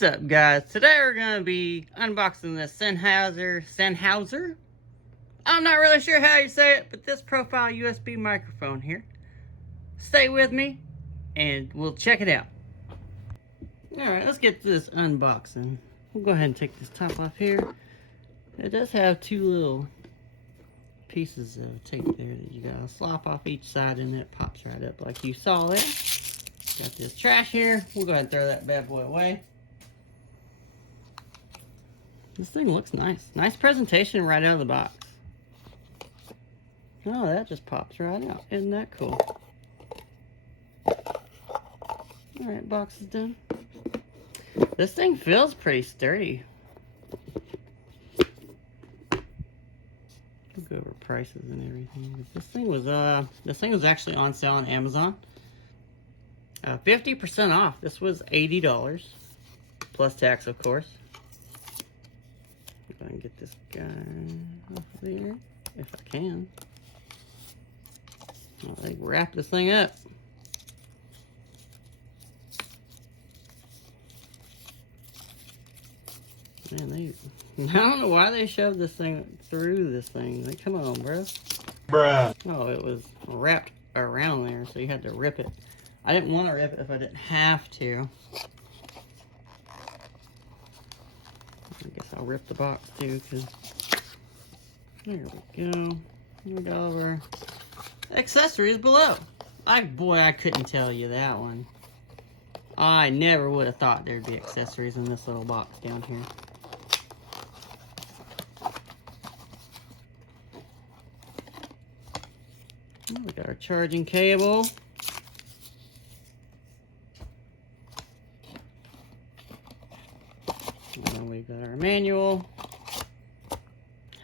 What's up, guys? Today we're going to be unboxing the Sennheiser? I'm not really sure how you say it, but this Profile USB microphone here. Stay with me and we'll check it out. Alright, let's get this unboxing. We'll go ahead and take this top off here. It does have two little pieces of tape there that you gotta slop off each side, and it pops right up like you saw there. Got this trash here. We'll go ahead and throw that bad boy away. This thing looks nice. Nice presentation right out of the box. Oh, that just pops right out. Isn't that cool? Alright, box is done. This thing feels pretty sturdy. We'll go over prices and everything. This thing was actually on sale on Amazon. 50% off. This was $80 plus tax, of course. If I can get this guy off of there, if I can. I'll wrap this thing up. Man, I don't know why they shoved this thing through this thing. Like, come on, bro. Bruh. Oh, it was wrapped around there, so you had to rip it. I didn't want to rip it if I didn't have to. I guess I'll rip the box too, because there we go. We got all our accessories below. Boy, I couldn't tell you that one. I never would have thought there'd be accessories in this little box down here. We got our charging cable. And we've got our manual,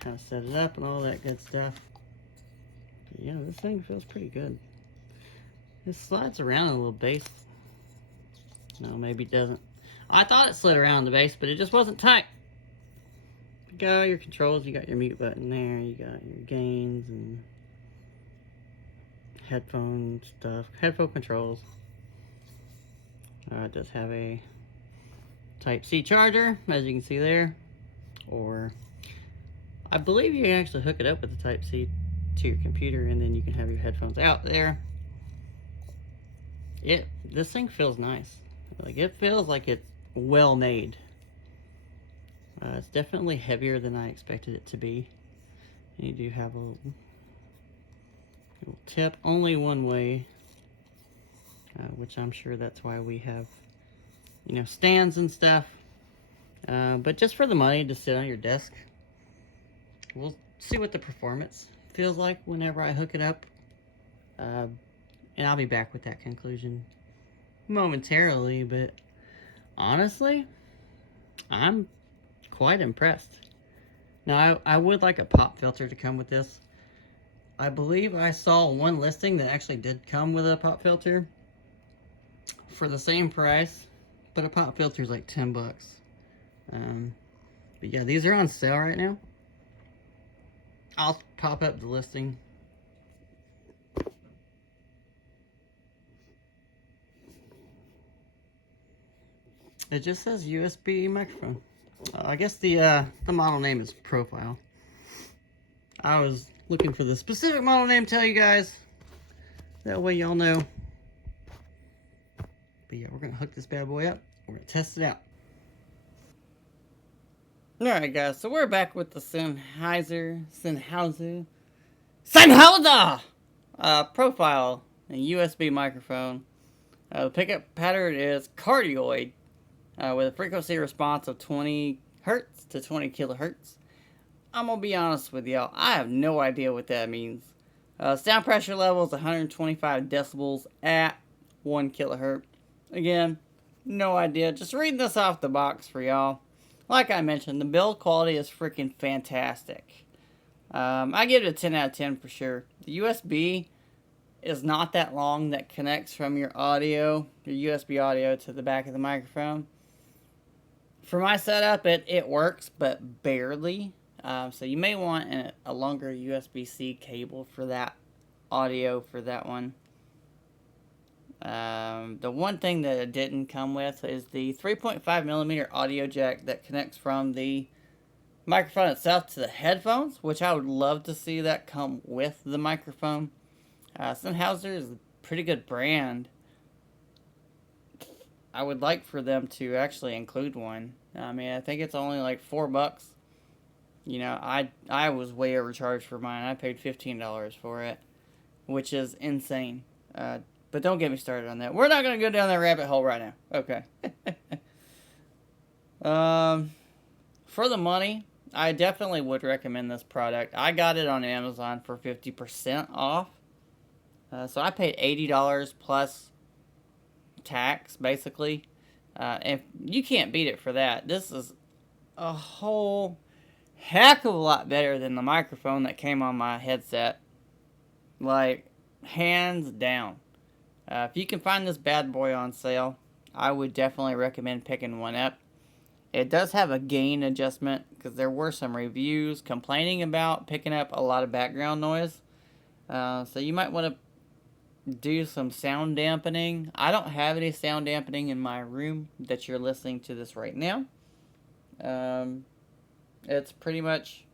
how to set it up and all that good stuff. But yeah, this thing feels pretty good. It slides around a little base. No, maybe it doesn't. I thought it slid around the base, but it just wasn't tight. You got all your controls, you got your mute button there, you got your gains and headphone stuff, headphone controls. It does have a Type-C charger, as you can see there, or I believe you can actually hook it up with the Type-C to your computer, and then you can have your headphones out there. This thing feels nice. Like, it feels like it's well made. It's definitely heavier than I expected it to be. And you do have a little tip only one way, which I'm sure that's why we have, you know, stands and stuff. But just for the money to sit on your desk, we'll see what the performance feels like whenever I hook it up. And I'll be back with that conclusion momentarily, but honestly, I'm quite impressed. Now, I would like a pop filter to come with this. I believe I saw one listing that actually did come with a pop filter for the same price, but a pop filter is like 10 bucks. But yeah, these are on sale right now. I'll pop up the listing. It just says USB microphone. I guess the model name is Profile. I was looking for the specific model name to tell you guys. That way y'all know. But yeah, we're going to hook this bad boy up. We're going to test it out. Alright guys, so we're back with the Sennheiser Profile and USB microphone. The pickup pattern is cardioid with a frequency response of 20 hertz to 20 kilohertz. I'm going to be honest with y'all, I have no idea what that means. Sound pressure level is 125 decibels at 1 kilohertz. Again, no idea. Just reading this off the box for y'all. Like I mentioned, the build quality is freaking fantastic. I give it a 10 out of 10 for sure. The USB is not that long that connects from your USB audio to the back of the microphone. For my setup, it works, but barely. So you may want a longer USB-C cable for that audio for that one. The one thing that it didn't come with is the 3.5mm audio jack that connects from the microphone itself to the headphones, which I would love to see that come with the microphone. Sennheiser is a pretty good brand. I would like for them to actually include one. I mean, I think it's only like $4. You know, I was way overcharged for mine. I paid $15 for it, which is insane. But don't get me started on that. We're not going to go down that rabbit hole right now. Okay. For the money, I definitely would recommend this product. I got it on Amazon for 50% off. So I paid $80 plus tax, basically. And you can't beat it for that. This is a whole heck of a lot better than the microphone that came on my headset. Like, hands down. If you can find this bad boy on sale, I would definitely recommend picking one up. It does have a gain adjustment because there were some reviews complaining about picking up a lot of background noise. So you might want to do some sound dampening. I don't have any sound dampening in my room that you're listening to this right now. It's pretty much,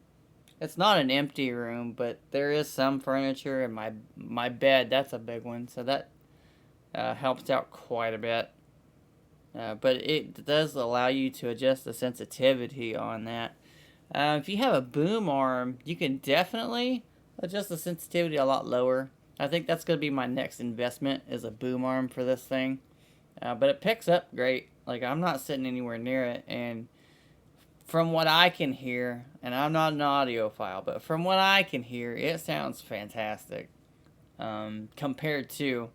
it's not an empty room, but there is some furniture in my bed. That's a big one, so that helps out quite a bit. But it does allow you to adjust the sensitivity on that. If you have a boom arm, you can definitely adjust the sensitivity a lot lower. I think that's going to be my next investment, is a boom arm for this thing. But it picks up great. Like, I'm not sitting anywhere near it, and from what I can hear, and I'm not an audiophile, but from what I can hear, it sounds fantastic compared to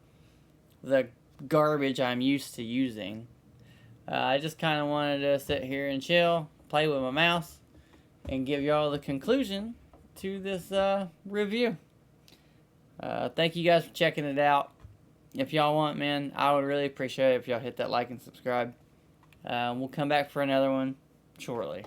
the garbage I'm used to using. I just kind of wanted to sit here and chill, play with my mouse, and give y'all the conclusion to this review. Thank you guys for checking it out. If y'all want, man, I would really appreciate it if y'all hit that like and subscribe. We'll come back for another one shortly.